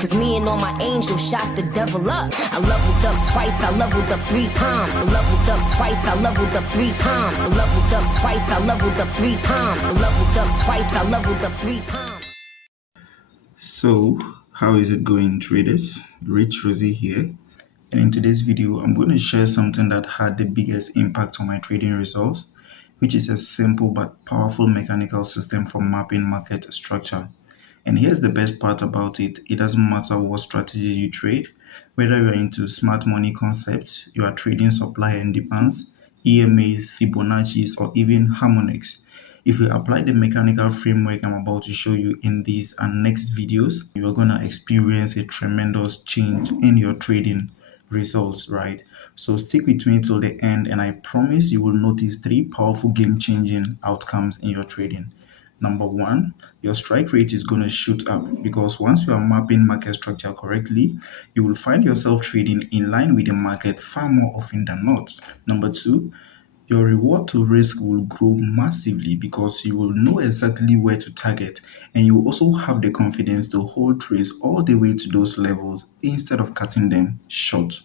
Cause me and all my angels shot the devil up. I leveled up twice, I leveled up 3 times. I leveled up twice, I leveled up 3 times. I leveled up twice, I leveled up 3 times. I leveled up twice, I leveled up 3 times. So, how is it going, traders? Rich Rosie here. And in today's video, I'm going to share something that had the biggest impact on my trading results, which is a simple but powerful mechanical system for mapping market structure. And here's the best part about it. It doesn't matter what strategy you trade, whether you're into smart money concepts, you are trading supply and demands, EMAs, Fibonacci's, or even harmonics. If you apply the mechanical framework I'm about to show you in these and next videos, you're going to experience a tremendous change in your trading results, right? So stick with me till the end, and I promise you will notice 3 powerful game-changing outcomes in your trading. Number one, your strike rate is going to shoot up because once you are mapping market structure correctly, you will find yourself trading in line with the market far more often than not. Number two, your reward to risk will grow massively because you will know exactly where to target, and you will also have the confidence to hold trades all the way to those levels instead of cutting them short.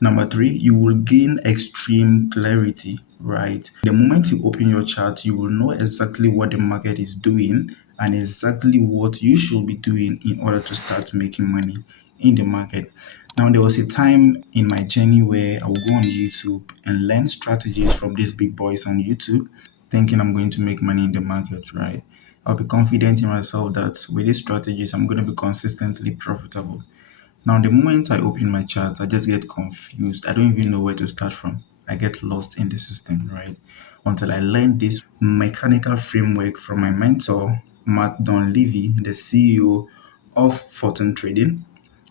Number three, you will gain extreme clarity, right? The moment you open your chart, you will know exactly what the market is doing and exactly what you should be doing in order to start making money in the market. Now, there was a time in my journey where I would go on YouTube and learn strategies from these big boys on YouTube, thinking I'm going to make money in the market, right? I'll be confident in myself that with these strategies, I'm going to be consistently profitable. Now, the moment I open my chart, I just get confused. I don't even know where to start from. I get lost in the system, right? Until I learned this mechanical framework from my mentor, Matt Donlevy, the CEO of Fortune Trading.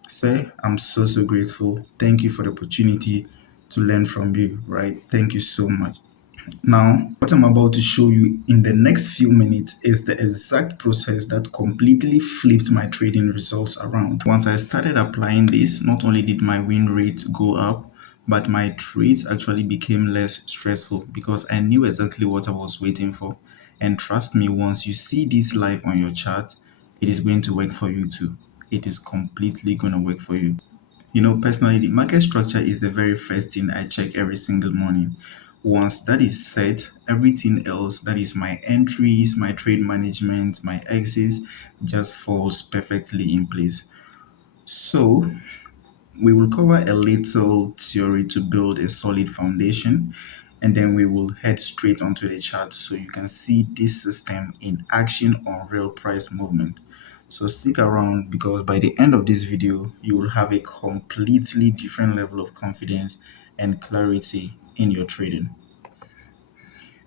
Sir, I'm so grateful. Thank you for the opportunity to learn from you, right? Thank you so much. Now, what I'm about to show you in the next few minutes is the exact process that completely flipped my trading results around. Once I started applying this, not only did my win rate go up, but my trades actually became less stressful because I knew exactly what I was waiting for. And trust me, once you see this live on your chart, it is going to work for you too. It is completely going to work for you. Personally, the market structure is the very first thing I check every single morning. Once that is set, everything else, that is my entries, my trade management, my exits, just falls perfectly in place. So, we will cover a little theory to build a solid foundation, and then we will head straight onto the chart so you can see this system in action on real price movement. So stick around because by the end of this video, you will have a completely different level of confidence and clarity in your trading.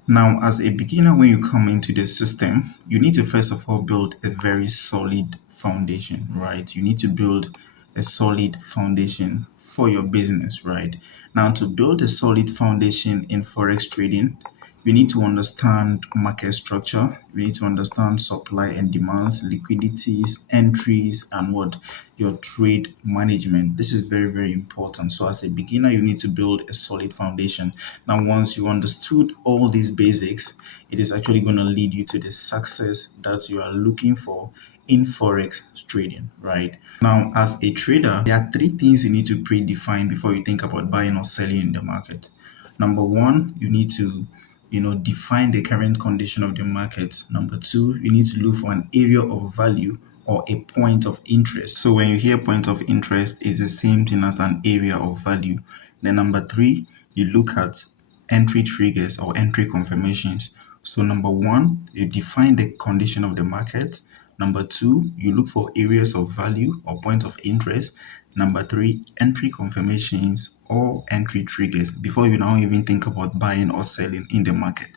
Now, as a beginner, when you come into the system, you need to first of all build a very solid foundation, right? You need to build a solid foundation for your business, right? Now, to build a solid foundation in Forex trading, you need to understand market structure. You need to understand supply and demands, liquidities, entries, and what your trade management. This is very important. So as a beginner, you need to build a solid foundation. Now, once you understood all these basics, it is actually going to lead you to the success that you are looking for in Forex trading, right? Now, as a trader, there are 3 things you need to predefine before you think about buying or selling in the market. Number one, you need to define the current condition of the market. Number two, you need to look for an area of value or a point of interest. So when you hear point of interest, it's the same thing as an area of value. Then number three, you look at entry triggers or entry confirmations. So number one, you define the condition of the market. Number two, you look for areas of value or point of interest. Number three, entry confirmations or entry triggers before you now even think about buying or selling in the market.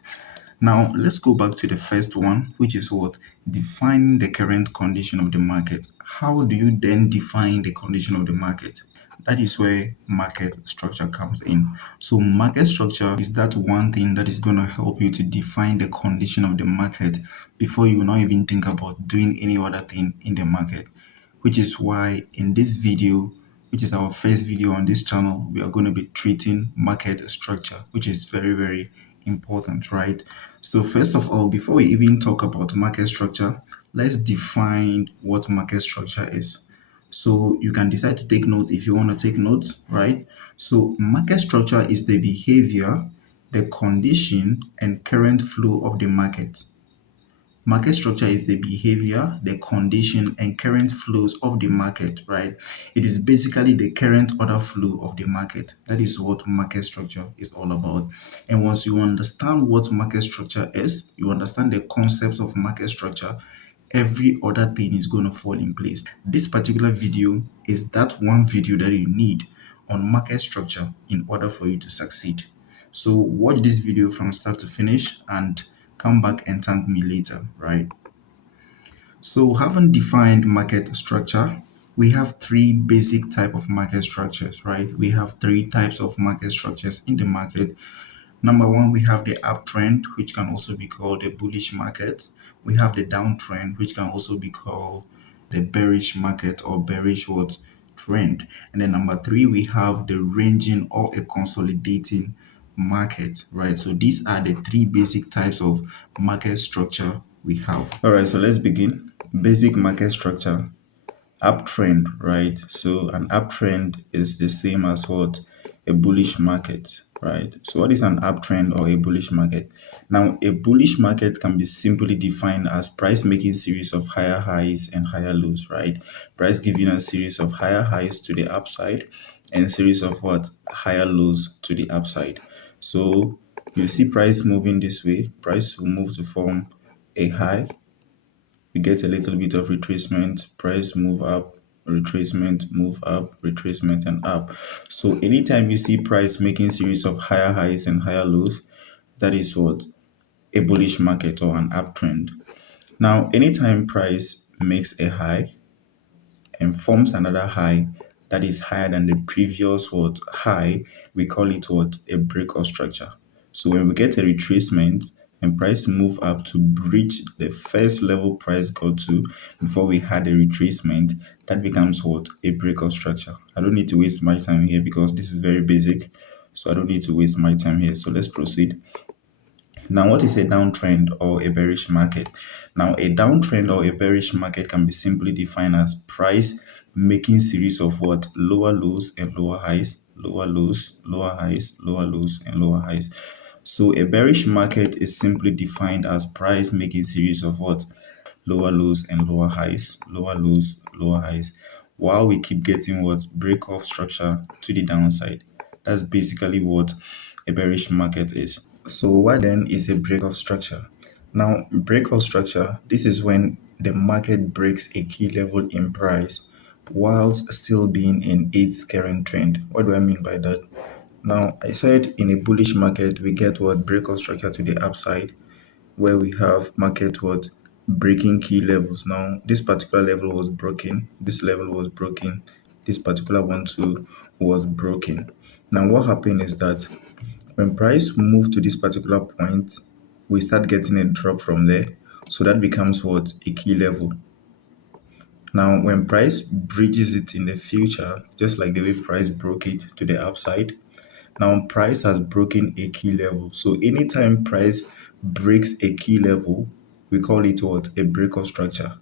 Now, let's go back to the first one, which is what? Defining the current condition of the market. How do you then define the condition of the market? That is where market structure comes in. So market structure is that one thing that is going to help you to define the condition of the market before you now even think about doing any other thing in the market, which is why in this video, which is our first video on this channel, we are going to be treating market structure, which is very important, right? So first of all, before we even talk about market structure, let's define what market structure is. So you can decide to take notes if you want to take notes, right? So market structure is the behavior, the condition, and current flow of the market. Market structure is the behavior, the condition, and current flows of the market, right? It is basically the current order flow of the market. That is what market structure is all about. And once you understand what market structure is, you understand the concepts of market structure, every other thing is going to fall in place. This particular video is that one video that you need on market structure in order for you to succeed. So watch this video from start to finish and come back and thank me later, right? So having defined market structure, we have three basic type of market structures, right? We have three types of market structures in the market. Number one, we have the uptrend, which can also be called the bullish market. We have the downtrend, which can also be called the bearish market or bearish what trend. And then number three, we have the ranging or a consolidating market, right? So these are the three basic types of market structure we have. All right, so let's begin. Basic market structure. Uptrend, right? So an uptrend is the same as what? A bullish market, right? So what is an uptrend or a bullish market? Now, a bullish market can be simply defined as price making series of higher highs and higher lows, right? Price giving a series of higher highs to the upside and series of what? Higher lows to the upside. So you see price moving this way, price will move to form a high, we get a little bit of retracement, price move up, retracement, move up, retracement, and up. So anytime you see price making series of higher highs and higher lows, that is what? A bullish market or an uptrend. Now, anytime price makes a high and forms another high that is higher than the previous what high, we call it what? A break of structure. So when we get a retracement and price move up to breach the first level price got to before we had a retracement, that becomes what? A break of structure. I don't need to waste my time here because this is very basic. So I don't need to waste my time here. So let's proceed. Now, what is a downtrend or a bearish market? Now, a downtrend or a bearish market can be simply defined as price making series of what? Lower lows and lower highs, lower lows, lower highs, lower lows, and lower highs. So a bearish market is simply defined as price making series of what? Lower lows and lower highs, lower lows, lower highs, while we keep getting what? Break off structure to the downside. That's basically what a bearish market is. So what then is a break of structure? Now, break of structure, this is when the market breaks a key level in price whilst still being in its current trend. What do I mean by that? Now, I said in a bullish market, we get what? Break of structure to the upside, where we have market what? Breaking key levels. Now, this particular level was broken, this level was broken, this particular one too was broken. Now, what happened is that when price move to this particular point, we start getting a drop from there. So that becomes what? A key level. Now, when price bridges it in the future, just like the way price broke it to the upside, now price has broken a key level. So anytime price breaks a key level, we call it what? A break of structure.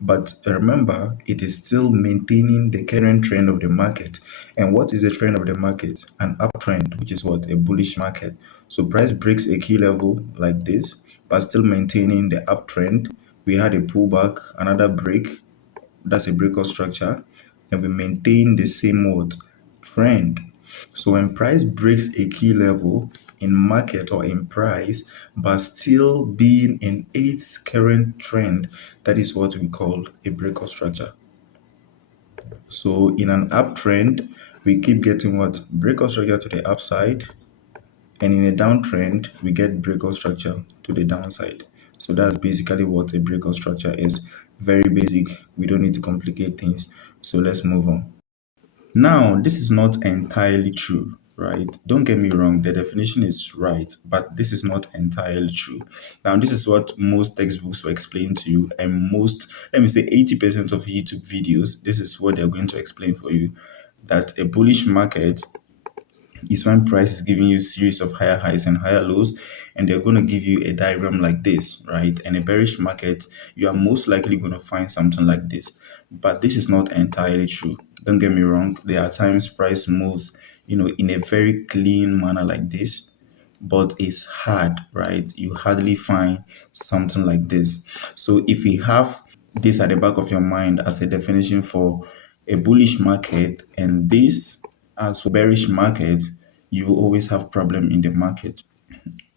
But remember, it is still maintaining the current trend of the market. And what is the trend of the market? An uptrend, which is what? A bullish market. So price breaks a key level like this, but still maintaining the uptrend. We had a pullback, another break, that's a break of structure, and we maintain the same what? Trend. So when price breaks a key level in market or in price, but still being in its current trend, that is what we call a break of structure. So in an uptrend, we keep getting what? Break of structure to the upside, and in a downtrend, we get break of structure to the downside. So that's basically what a break of structure is. Very basic. We don't need to complicate things. So let's move on. Now, this is not entirely true, right? Don't get me wrong, the definition is right, but this is not entirely true. Now, this is what most textbooks will explain to you, and most, let me say 80% of YouTube videos, this is what they're going to explain for you, that a bullish market is when price is giving you a series of higher highs and higher lows, and they're going to give you a diagram like this, right? And a bearish market, you are most likely going to find something like this. But this is not entirely true. Don't get me wrong. There are times price moves, in a very clean manner like this, but it's hard, right? You hardly find something like this. So if you have this at the back of your mind as a definition for a bullish market and this as bearish market, you will always have problem in the market.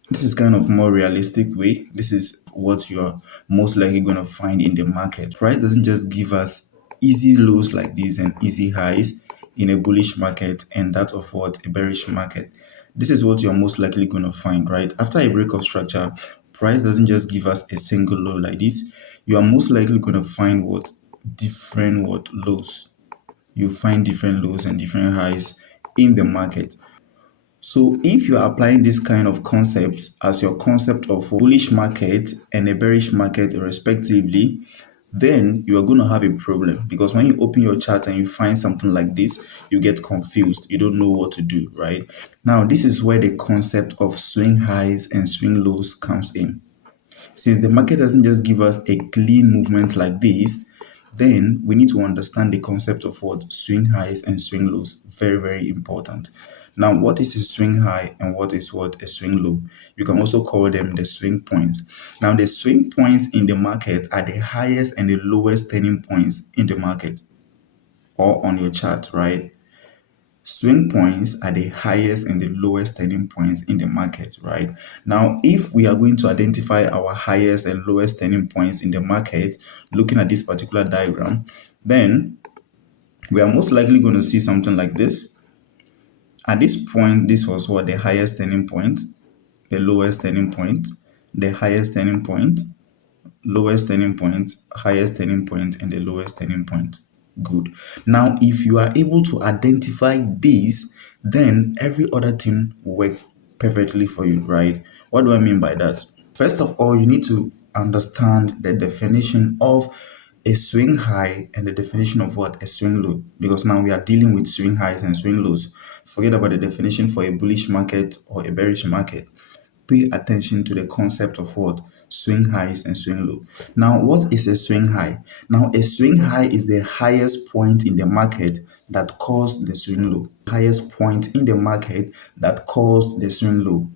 This is kind of more realistic way. This is what you're most likely going to find in the market. Price doesn't just give us easy lows like this and easy highs in a bullish market and that of what a bearish market. This is what you're most likely going to find, right? After a break of structure, price doesn't just give us a single low like this. You are most likely going to find different lows. You find different lows and different highs in the market. So if you are applying this kind of concept as your concept of a bullish market and a bearish market respectively, then you are going to have a problem, because when you open your chart and you find something like this, you get confused. You don't know what to do, right? Now, this is where the concept of swing highs and swing lows comes in. Since the market doesn't just give us a clean movement like this, then we need to understand the concept of what swing highs and swing lows. Very, very important. Now, what is a swing high and what is what a swing low? You can also call them the swing points. Now, the swing points in the market are the highest and the lowest turning points in the market or on your chart, right? Swing points are the highest and the lowest turning points in the market, right? Now, if we are going to identify our highest and lowest turning points in the market, looking at this particular diagram, then we are most likely going to see something like this. At this point, this was what the highest turning point, the lowest turning point, the highest turning point, lowest turning point, highest turning point, and the lowest turning point. Good. Now, if you are able to identify these, then every other thing will work perfectly for you, right? What do I mean by that? First of all, you need to understand the definition of a swing high and the definition of what a swing low, because now we are dealing with swing highs and swing lows. Forget about the definition for a bullish market or a bearish market. Pay attention to the concept of what swing highs and swing low. Now, what is a swing high? Now, a swing high is the highest point in the market that caused the swing low. Highest point in the market that caused the swing low.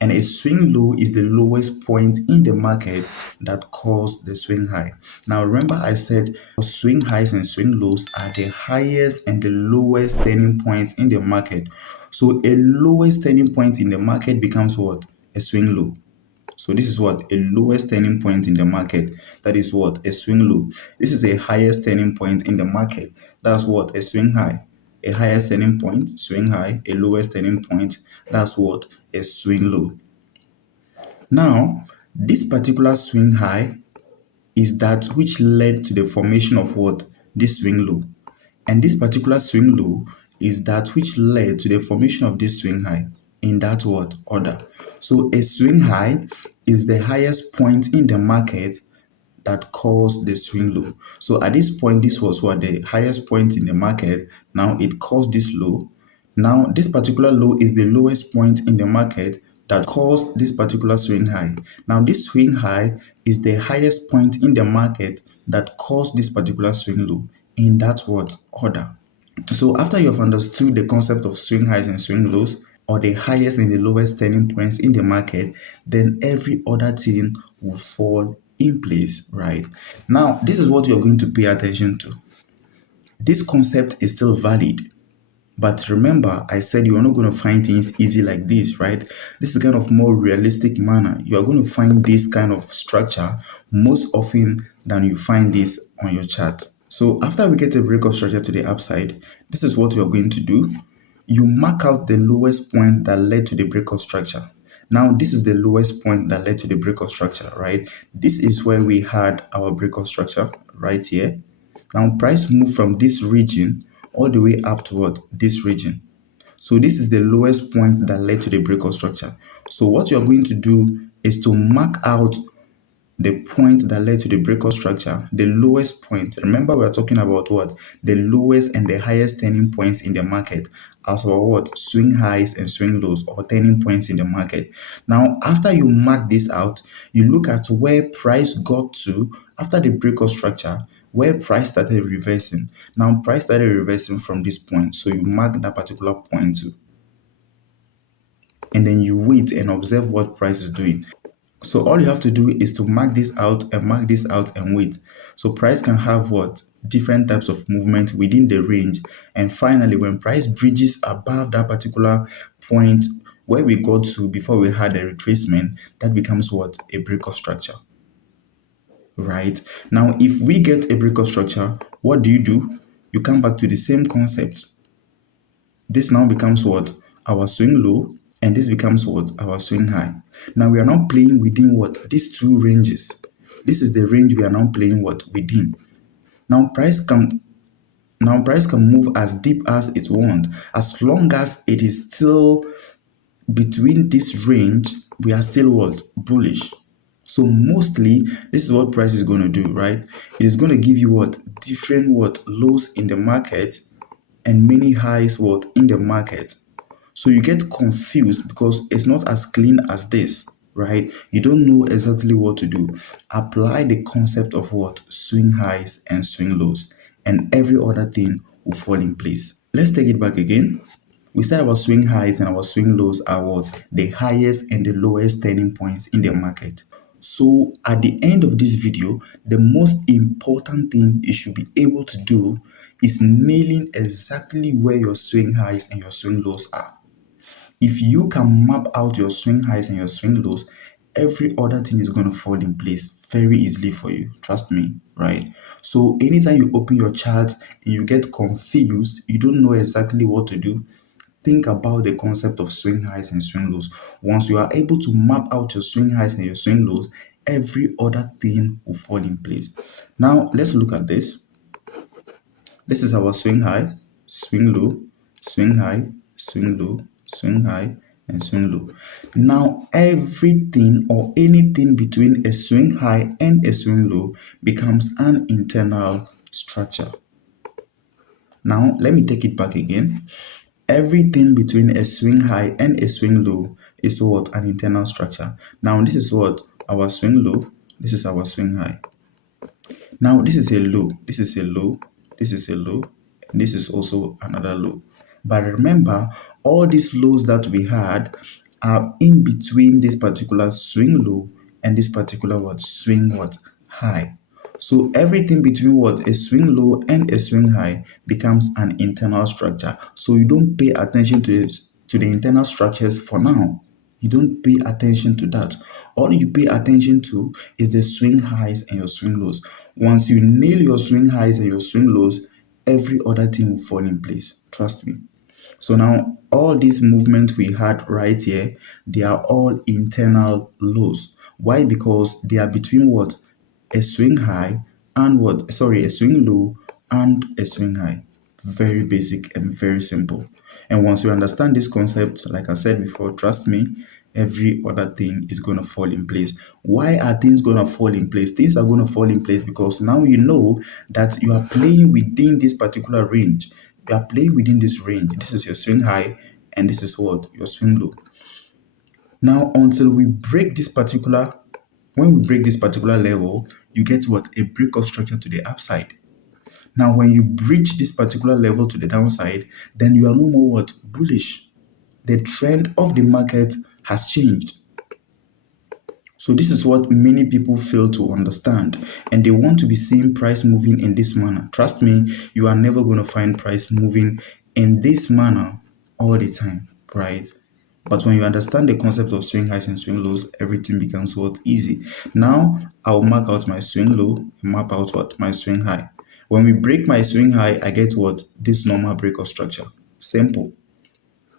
And a swing low is the lowest point in the market that caused the swing high. Now, remember I said swing highs and swing lows are the highest and the lowest turning points in the market. So a lowest turning point in the market becomes what? A swing low. So this is what? A lowest turning point in the market. That is what? A swing low. This is a highest turning point in the market. That's what? A swing high. A highest turning point, swing high. A lowest turning point, that's what? A swing low. Now, this particular swing high is that which led to the formation of what? This swing low. And this particular swing low is that which led to the formation of this swing high in that what? Order. So a swing high is the highest point in the market that caused the swing low. So at this point, this was what? The highest point in the market. Now it caused this low. Now this particular low is the lowest point in the market that caused this particular swing high. Now this swing high is the highest point in the market that caused this particular swing low in that what? Order. So after you have understood the concept of swing highs and swing lows, or the highest and the lowest turning points in the market, then every other thing will fall in place, right? Now, this is what you're going to pay attention to. This concept is still valid. But remember, I said you're not going to find things easy like this, right? This is kind of more realistic manner. You are going to find this kind of structure most often than you find this on your chart. So after we get a break of structure to the upside, this is what you're going to do. You mark out the lowest point that led to the break of structure. Now, this is the lowest point that led to the break of structure, right? This is where we had our break of structure right here. Now, price moved from this region all the way up toward this region. So this is the lowest point that led to the break of structure. So what you're going to do is to mark out the point that led to the breakout structure, the lowest point. Remember, we're talking about what? The lowest and the highest turning points in the market as our what? Swing highs and swing lows, or turning points in the market. Now, after you mark this out, you look at where price got to after the breakout structure where price started reversing. Now price started reversing from this point, so you mark that particular point too, and then you wait and observe what price is doing. So all you have to do is to mark this out and mark this out and wait. So price can have what? Different types of movement within the range. And finally, when price bridges above that particular point where we got to before we had a retracement, that becomes what? A break of structure. Right? Now, if we get a break of structure, what do? You come back to the same concept. This now becomes what? Our swing low, and this becomes what? Our swing high. Now we are now playing within what? These two ranges. This is the range we are now playing what? Within. Now price can move as deep as it wants. As long as it is still between this range, we are still what? Bullish. So mostly this is what price is going to do, right? It is going to give you what? Different what? Lows in the market and many highs what? In the market. So you get confused because it's not as clean as this, right? You don't know exactly what to do. Apply the concept of what? Swing highs and swing lows, and every other thing will fall in place. Let's take it back again. We said our swing highs and our swing lows are what? The highest and the lowest turning points in the market. So at the end of this video, the most important thing you should be able to do is nailing exactly where your swing highs and your swing lows are. If you can map out your swing highs and your swing lows, every other thing is going to fall in place very easily for you. Trust me, right? So anytime you open your chart and you get confused, you don't know exactly what to do, think about the concept of swing highs and swing lows. Once you are able to map out your swing highs and your swing lows, every other thing will fall in place. Now, let's look at this. This is our swing high, swing low, swing high, swing low, swing high, and swing low. Now, everything or anything between a swing high and a swing low becomes an internal structure. Now, let me take it back again. Everything between a swing high and a swing low is what? An internal structure. Now, this is what? Our swing low. This is our swing high. Now, this is a low, this is a low, this is a low, and this is also another low. But remember, all these lows that we had are in between this particular swing low and this particular what? Swing what? High. So everything between what? A swing low and a swing high becomes an internal structure. So you don't pay attention to this, to the internal structures for now. You don't pay attention to that. All you pay attention to is the swing highs and your swing lows. Once you nail your swing highs and your swing lows, every other thing will fall in place. Trust me. So now all these movements we had right here, they are all internal lows. Why? Because they are between what? A swing high and what? Sorry, a swing low and a swing high. Very basic and very simple. And once you understand this concept, like I said before, trust me, every other thing is going to fall in place. Why are things going to fall in place? Things are going to fall in place because now you know that you are playing within this particular range. You are playing within this range. This is your swing high, and this is what? Your swing low. Now, until we break this particular, when we break this particular level, you get what? A break of structure to the upside. Now, when you breach this particular level to the downside, then you are no more what? Bullish. The trend of the market has changed. So this is what many people fail to understand, and they want to be seeing price moving in this manner. Trust me, you are never going to find price moving in this manner all the time, right? But when you understand the concept of swing highs and swing lows, everything becomes what? Easy. Now, I'll mark out my swing low and map out what? My swing high. When we break my swing high, I get what? This normal break of structure. Simple.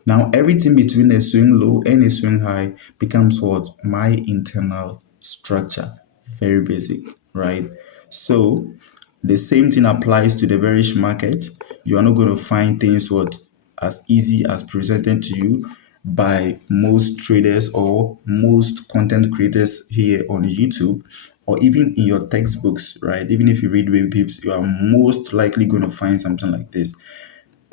Now, everything between a swing low and a swing high becomes what? My internal structure. Very basic, right? So, the same thing applies to the bearish market. You are not going to find things what? As easy as presented to you by most traders or most content creators here on YouTube, or even in your textbooks, right? Even if you read Web Pips, you are most likely going to find something like this.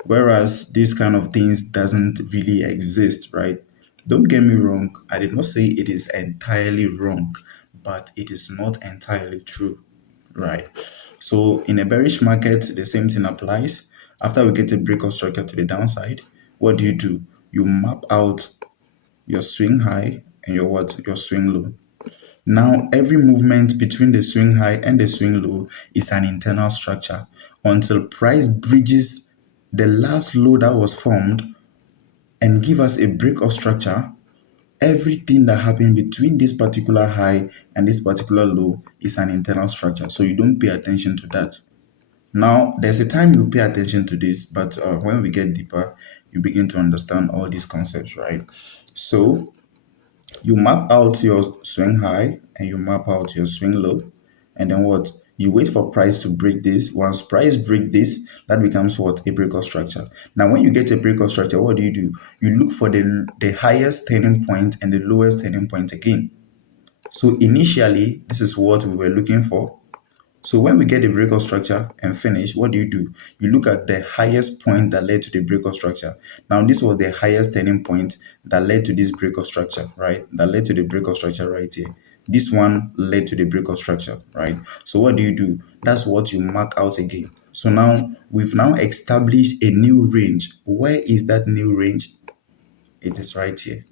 Whereas these kind of things doesn't really exist, right? Don't get me wrong, I did not say it is entirely wrong, but it is not entirely true, right? So in a bearish market, the same thing applies. After we get a break of structure to the downside, what do? You map out your swing high and your what? Your swing low. Now, every movement between the swing high and the swing low is an internal structure until price bridges the last low that was formed and give us a break of structure. Everything that happened between this particular high and this particular low is an internal structure. So you don't pay attention to that. Now, there's a time you pay attention to this, but when we get deeper, you begin to understand all these concepts, right? So you map out your swing high and you map out your swing low, and then what? You wait for price to break this. Once price break this, that becomes what? A break of structure. Now, when you get a break of structure, what do? You look for the highest turning point and the lowest turning point again. So initially, this is what we were looking for. So when we get the break of structure and finish, what do? You look at the highest point that led to the break of structure. Now, this was the highest turning point that led to this break of structure, right? That led to the break of structure right here. This one led to the break of structure, right? So what do? That's what you mark out again. So now we've now established a new range. Where is that new range? It is right here.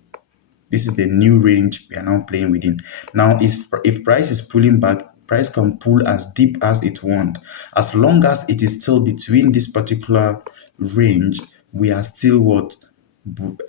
This is the new range we are now playing within. Now, if price is pulling back, price can pull as deep as it wants. As long as it is still between this particular range, we are still what?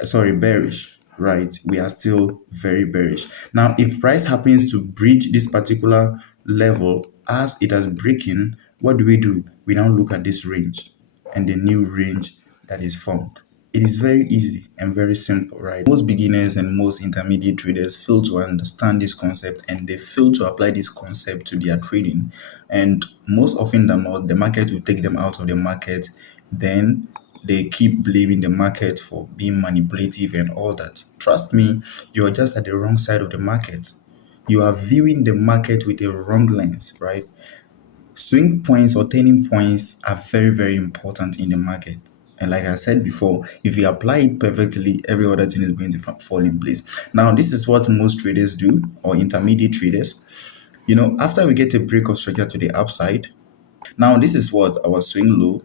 Sorry, bearish, right? We are still very bearish. Now, if price happens to breach this particular level as it is breaking, what do? We now look at this range and the new range that is formed. It is very easy and very simple, right? Most beginners and most intermediate traders fail to understand this concept and they fail to apply this concept to their trading. And most often than not, the market will take them out of the market. Then they keep blaming the market for being manipulative and all that. Trust me, you're just at the wrong side of the market. You are viewing the market with a wrong lens, right? Swing points or turning points are very, very important in the market. And like I said before, if you apply it perfectly, every other thing is going to fall in place. Now, this is what most traders do, or intermediate traders. After we get a break of structure to the upside, now this is what our swing low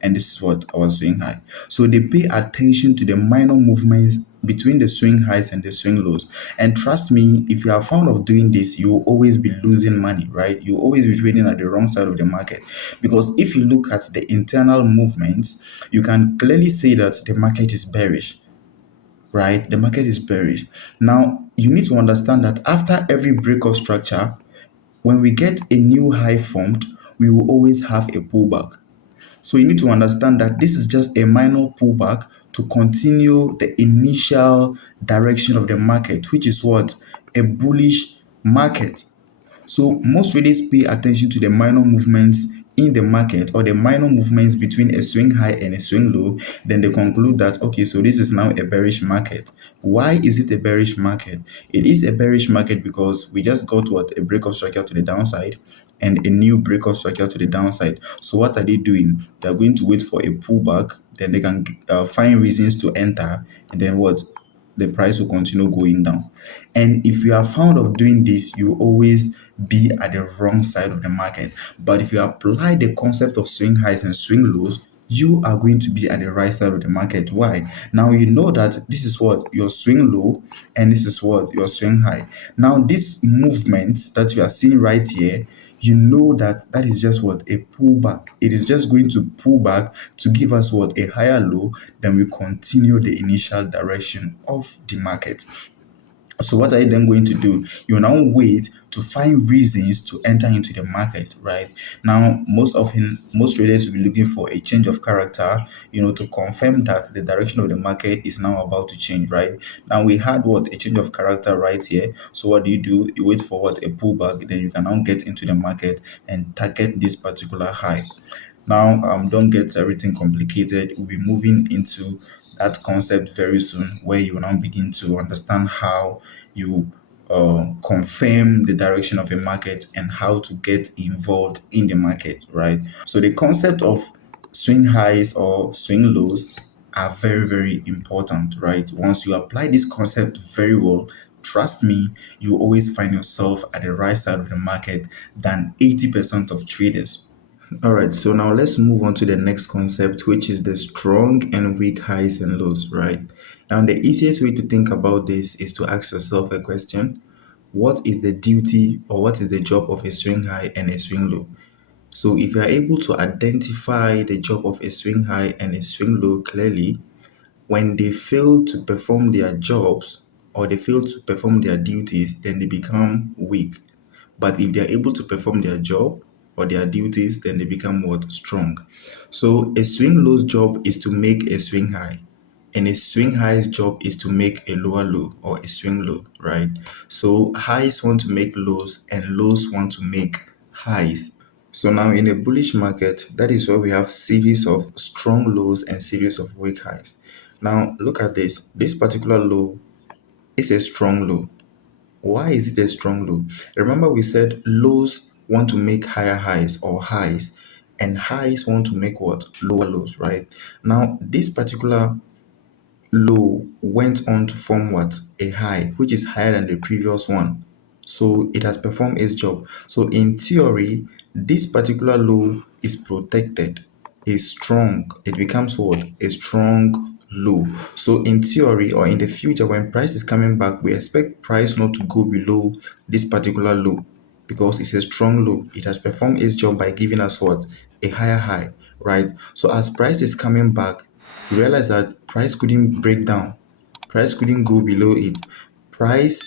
and this is what our swing high. So they pay attention to the minor movements between the swing highs and the swing lows. And trust me, if you are fond of doing this, you will always be losing money, right? You will always be trading at the wrong side of the market. Because if you look at the internal movements, you can clearly say that the market is bearish, right? The market is bearish. Now, you need to understand that after every break of structure, when we get a new high formed, we will always have a pullback. So you need to understand that this is just a minor pullback to continue the initial direction of the market, which is what? A bullish market. So most traders pay attention to the minor movements in the market or the minor movements between a swing high and a swing low. Then they conclude that, okay, so this is now a bearish market. Why is it a bearish market? It is a bearish market because we just got what? A break of structure to the downside and a new break of structure to the downside. So what are they doing? They're going to wait for a pullback. Then they can find reasons to enter. And then what? The price will continue going down. And if you are found of doing this, you always be at the wrong side of the market. But if you apply the concept of swing highs and swing lows, you are going to be at the right side of the market. Why? Now you know that this is what your swing low and this is what your swing high. Now this movement that you are seeing right here, you know that that is just what? A pullback. It is just going to pull back to give us what? A higher low. Then we continue the initial direction of the market. So what are you then going to do? You now wait to find reasons to enter into the market, right? Now, most often, most traders will be looking for a change of character, to confirm that the direction of the market is now about to change, right? Now, we had what? A change of character right here. So what do? You wait for what? A pullback. Then you can now get into the market and target this particular high. Now, don't get everything complicated. We'll be moving into that concept very soon, where you will now begin to understand how you confirm the direction of a market and how to get involved in the market, right? So the concept of swing highs or swing lows are very, very important, right? Once you apply this concept very well, trust me, you always find yourself at the right side of the market than 80% of traders. All right, so now let's move on to the next concept, which is the strong and weak highs and lows, right? Now, the easiest way to think about this is to ask yourself a question. What is the duty or what is the job of a swing high and a swing low? So if you are able to identify the job of a swing high and a swing low clearly, when they fail to perform their jobs or they fail to perform their duties, then they become weak. But if they are able to perform their job or their duties, then they become what? Strong. So a swing low's job is to make a swing high. And a swing high's job is to make a lower low or a swing low, right? So highs want to make lows and lows want to make highs. So now in a bullish market, that is where we have series of strong lows and series of weak highs. Now look at this. This particular low is a strong low. Why is it a strong low? Remember we said lows want to make higher highs or highs, and highs want to make what? Lower lows, right? Now this particular low went on to form what? A high, which is higher than the previous one. So it has performed its job. So in theory, this particular low is protected, is strong. It becomes what? A strong low. So in theory or in the future, when price is coming back, we expect price not to go below this particular low because it's a strong low. It has performed its job by giving us what? A higher high, right? So as price is coming back, we realize that price couldn't break down. Price couldn't go below it. Price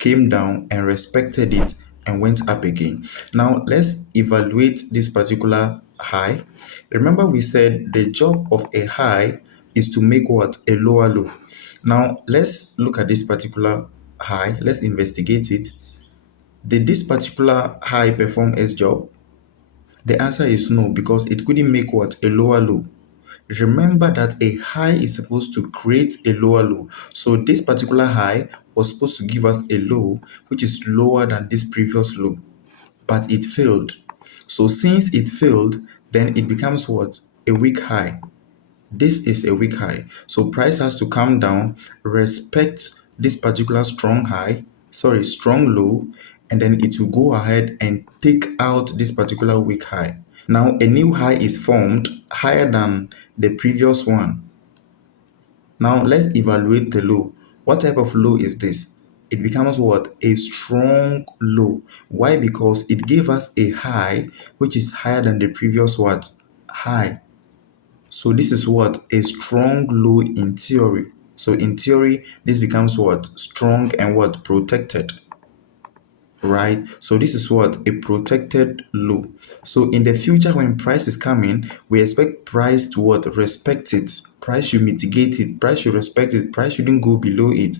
came down and respected it and went up again. Now let's evaluate this particular high. Remember we said the job of a high is to make what? A lower low. Now let's look at this particular high. Let's investigate it. Did this particular high perform its job? The answer is no, because it couldn't make what? A lower low. Remember that a high is supposed to create a lower low. So this particular high was supposed to give us a low which is lower than this previous low, but it failed. So since it failed, then it becomes what? A weak high. This is a weak high. So price has to come down, respect this particular strong high, sorry, strong low, and then it will go ahead and take out this particular weak high. Now a new high is formed higher than the previous one. Now let's evaluate the low. What type of low is this? It becomes what? A strong low. Why? Because it gave us a high which is higher than the previous what? High. So this is what? A strong low in theory. So in theory, this becomes what? Strong and what? Protected. Right? So this is what? A protected low. So in the future, when price is coming, we expect price to what? Respect it. Price should mitigate it. Price should respect it. Price shouldn't go below it.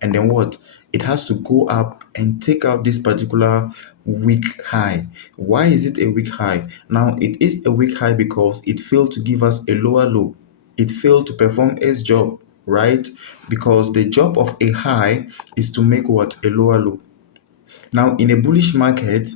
And then what? It has to go up and take out this particular weak high. Why is it a weak high? Now it is a weak high because it failed to give us a lower low. It failed to perform its job, right? Because the job of a high is to make what? A lower low. Now, in a bullish market,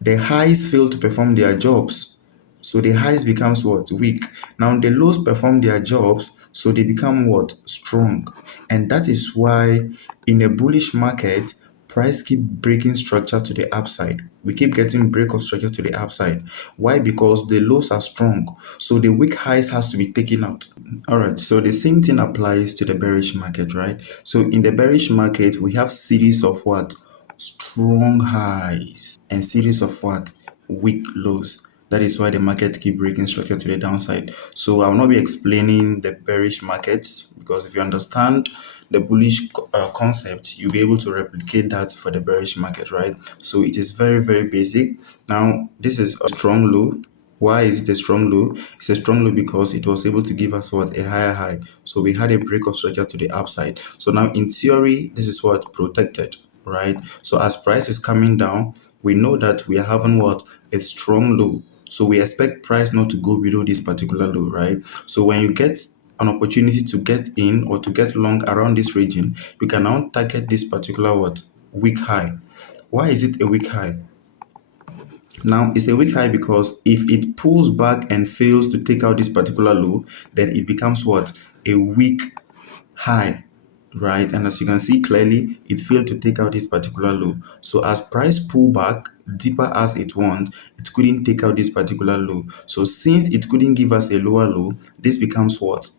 the highs fail to perform their jobs. So the highs becomes what? Weak. Now the lows perform their jobs, so they become what? Strong. And that is why in a bullish market, price keep breaking structure to the upside. We keep getting break of structure to the upside. Why? Because the lows are strong. So the weak highs has to be taken out. All right, so the same thing applies to the bearish market, right? So in the bearish market, we have series of what? Strong highs and series of what? Weak lows. That is why the market keep breaking structure to the downside. So I will not be explaining the bearish markets, because if you understand the bullish concept, you'll be able to replicate that for the bearish market, right? So it is very, very basic. Now, this is a strong low. Why is it a strong low? It's a strong low because it was able to give us what? A higher high. So we had a break of structure to the upside. So now in theory, this is what? Protected, right? So as price is coming down, we know that we are having what? A strong low. So we expect price not to go below this particular low, right? So when you get an opportunity to get in or to get long around this region, you can now target this particular what? Weak high. Why is it a weak high? Now, it's a weak high because if it pulls back and fails to take out this particular low, then it becomes what? A weak high. right? And as you can see clearly, it failed to take out this particular low. So as price pull back deeper as it wants, it couldn't take out this particular low. So since it couldn't give us a lower low, this becomes what?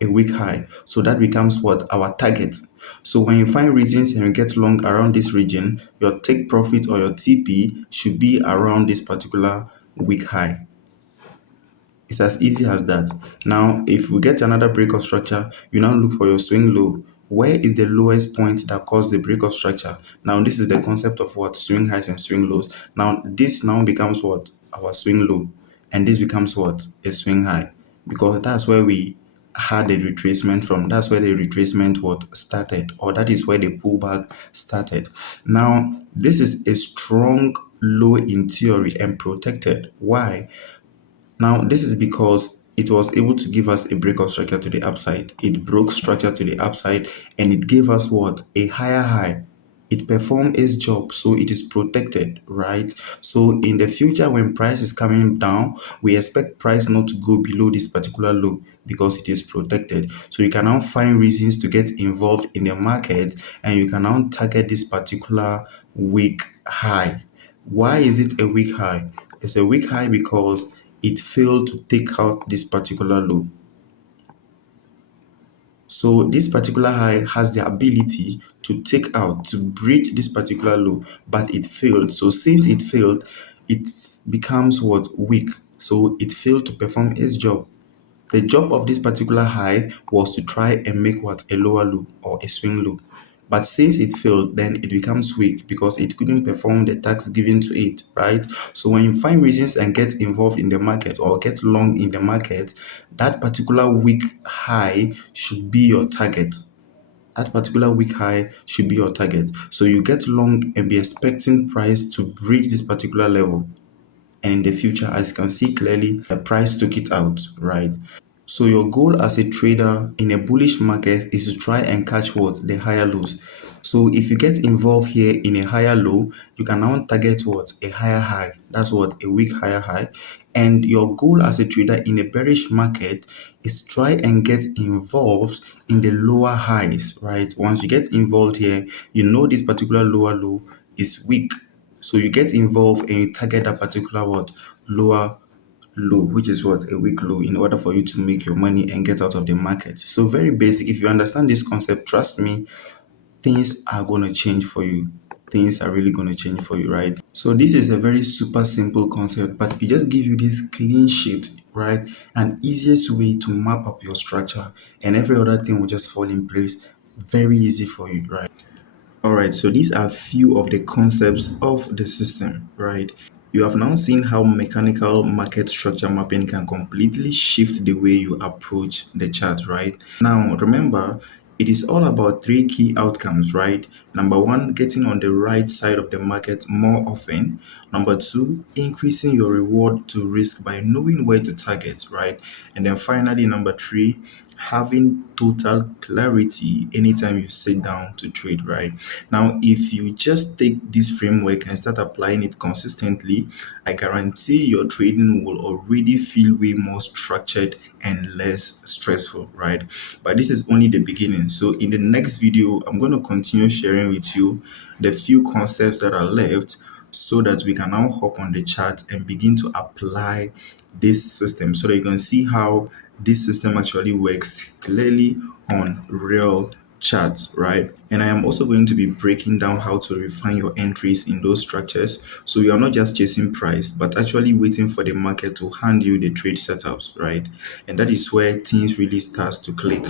A weak high. So that becomes what? Our target. So when you find regions and you get long around this region, your take profit or your TP should be around this particular weak high. It's as easy as that. Now, if we get another break of structure, you now look for your swing low. Where is the lowest point that caused the break of structure? Now, this is the concept of what? Swing highs and swing lows. Now, this now becomes what? Our swing low. And this becomes what? A swing high. Because that's where we had a retracement from. That's where the retracement what started, or that is where the pullback started. Now, this is a strong low in theory and protected. Why? Now, this is because it was able to give us a break of structure to the upside. It broke structure to the upside and it gave us what? A higher high. It performed its job, so it is protected, right? So in the future, when price is coming down, we expect price not to go below this particular low because it is protected. So you can now find reasons to get involved in the market and you can now target this particular weak high. Why is it a weak high? It's a weak high because it failed to take out this particular low. So this particular high has the ability to take out, to breach this particular low, but it failed. So since it failed, it becomes what? Weak. So it failed to perform its job. The job of this particular high was to try and make what? A lower low or a swing low. But since it failed, then it becomes weak because it couldn't perform the task given to it, right? So when you find reasons and get involved in the market or get long in the market, that particular weak high should be your target. That particular weak high should be your target. So you get long and be expecting price to breach this particular level. And in the future, as you can see clearly, the price took it out, right? So your goal as a trader in a bullish market is to try and catch what? The higher lows. So if you get involved here in a higher low, you can now target what? A higher high. That's what? A weak higher high. And your goal as a trader in a bearish market is try and get involved in the lower highs, right? Once you get involved here, you know this particular lower low is weak. So you get involved and you target that particular what? Lower low, which is what? A weak low, in order for you to make your money and get out of the market. So very basic. If you understand this concept, trust me, things are going to change for you. Things are really going to change for you, right? So this is a very super simple concept, but it just gives you this clean sheet, right? An easiest way to map up your structure, and every other thing will just fall in place. Very easy for you, right? All right, so these are few of the concepts of the system, right? You have now seen how mechanical market structure mapping can completely shift the way you approach the chart, right? Now, remember, it is all about three key outcomes, right? Number one, getting on the right side of the market more often. Number two, increasing your reward to risk by knowing where to target, right? And then finally, number three, having total clarity anytime you sit down to trade, right? Now, if you just take this framework and start applying it consistently, I guarantee your trading will already feel way more structured and less stressful, right? But this is only the beginning. So in the next video, I'm going to continue sharing with you the few concepts that are left so that we can now hop on the chart and begin to apply this system so that you can see how this system actually works clearly on real charts, right? And I am also going to be breaking down how to refine your entries in those structures so you are not just chasing price but actually waiting for the market to hand you the trade setups, right? And that is where things really starts to click.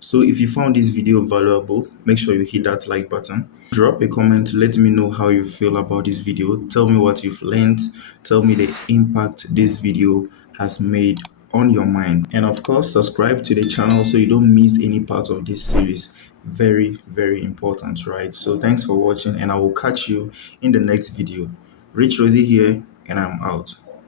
So if you found this video valuable, make sure you hit that like button. Drop a comment to let me know how you feel about this video. Tell me what you've learned. Tell me the impact this video has made on your mind. And of course, subscribe to the channel so you don't miss any part of this series. Very, very important, right? So thanks for watching and I will catch you in the next video. Rich Rosie here and I'm out.